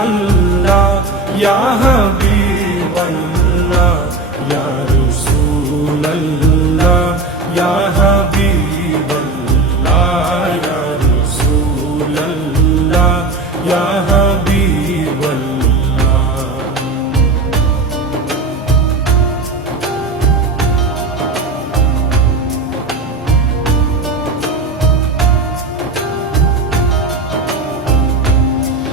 अल्लाह या हबीब अल्लाह या रसूल अल्लाह या हबीब अल्लाह या रसूल अल्लाह या हबीब अल्लाह।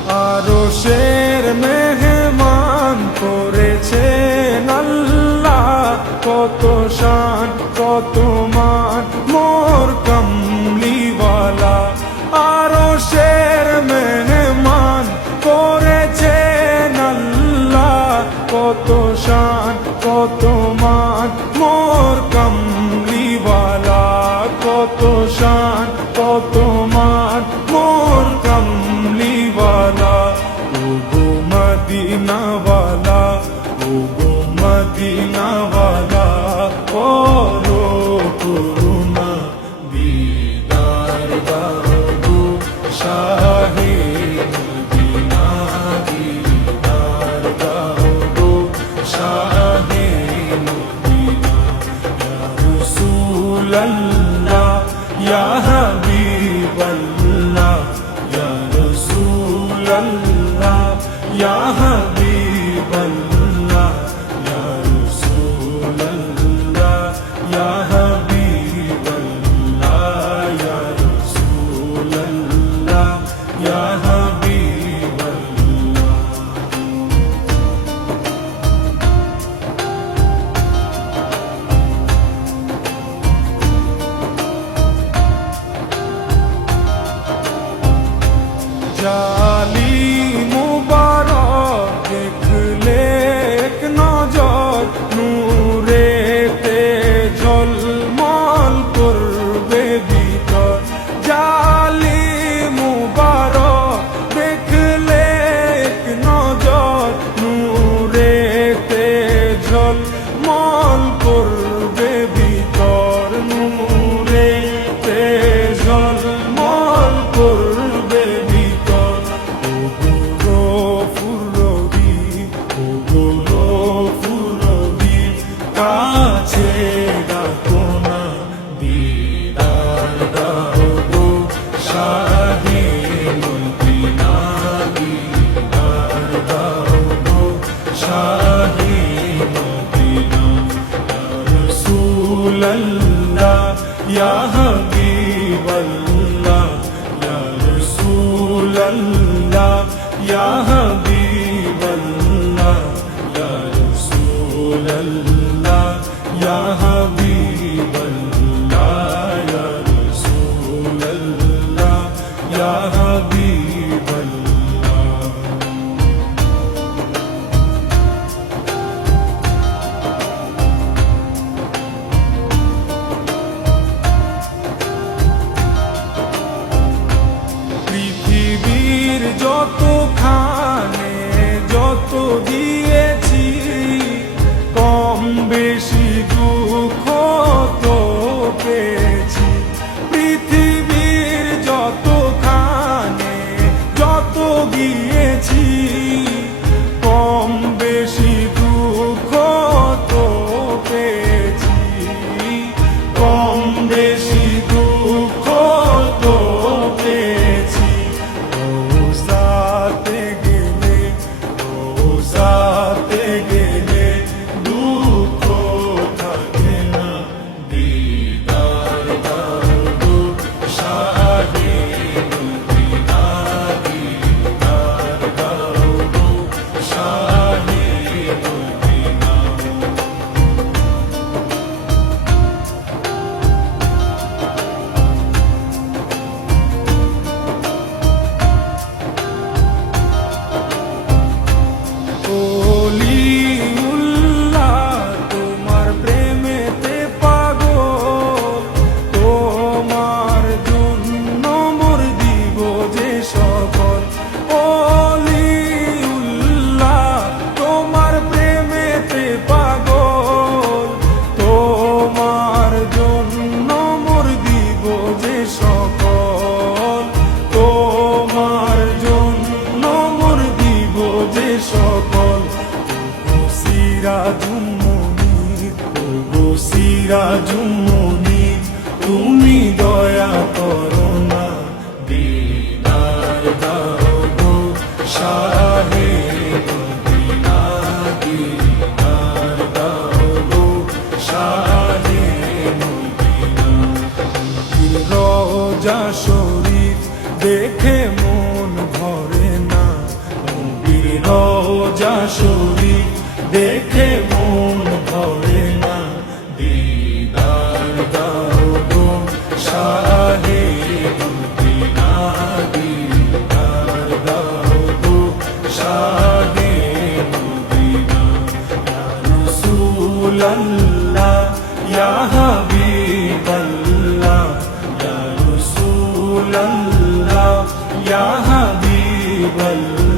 আরশের মেহমান করেছেন আল্লাহ, কত শান কত মান মোর কমলিওয়ালা। আরশের মেহমান করেছেন আল্লাহ, কত শান কত মান মোর কমলিওয়ালা, কত শান কত মান মোর কমলিওয়ালা। ওগো মদিনাওয়ালা, ওগো মদিনাওয়ালা, করো করুণা দিদার দাও শাহে মদিনা, দিদার দাও শাহে মদিনা। ইয়া রাসূল আল্লাহ ইয়া হাবিব আল্লাহ ইয়া রাসূল আল্লাহ ইয়া হাবিব আল্লাহ ইয়া রাসূল আল্লাহ ইয়া হাবিব আল্লাহ ইয়া রাসূল আল্লাহ ইয়া হাবিব আল্লাহ। জালি মুবারক দেখলে এক নজর, নূরেতে ঝলমল করবে ভিতর। জালি মুবারক দেখলে এক নজর, নূরেতে ঝলমল করবে ভিতর, নূরেতে ঝলমল করবে ভিতর। ওগো ফুরবি, ওগো ফুরবি, কাছে ডাকো না দিদার দাও গো শাহে মদিনা, দিদার দাও গো শাহে মদিনা। ইয়া রাসূল আল্লাহ ইয়া হাবিব আল্লাহ ইয়া রাসূল আল্লাহ ইয়া হাবিব আল্লাহ ইয়া রাসূল আল্লাহ ইয়া হাবিব আল্লাহ ইয়া রাসূল আল্লাহ ইয়া হাবিব আল্লাহ। পৃথিবীর যত খান রওজা শরীফ দেখে মন ভরে না, দিদার দাও গো শাহে মদিনা, দিদার দাও গো শাহে মদিনা। ইয়া রাসূলাল্লাহ ইয়া হাবিবাল্লাহ, ইয়া রাসূলাল্লাহ ইয়া হাবিবাল্লাহ।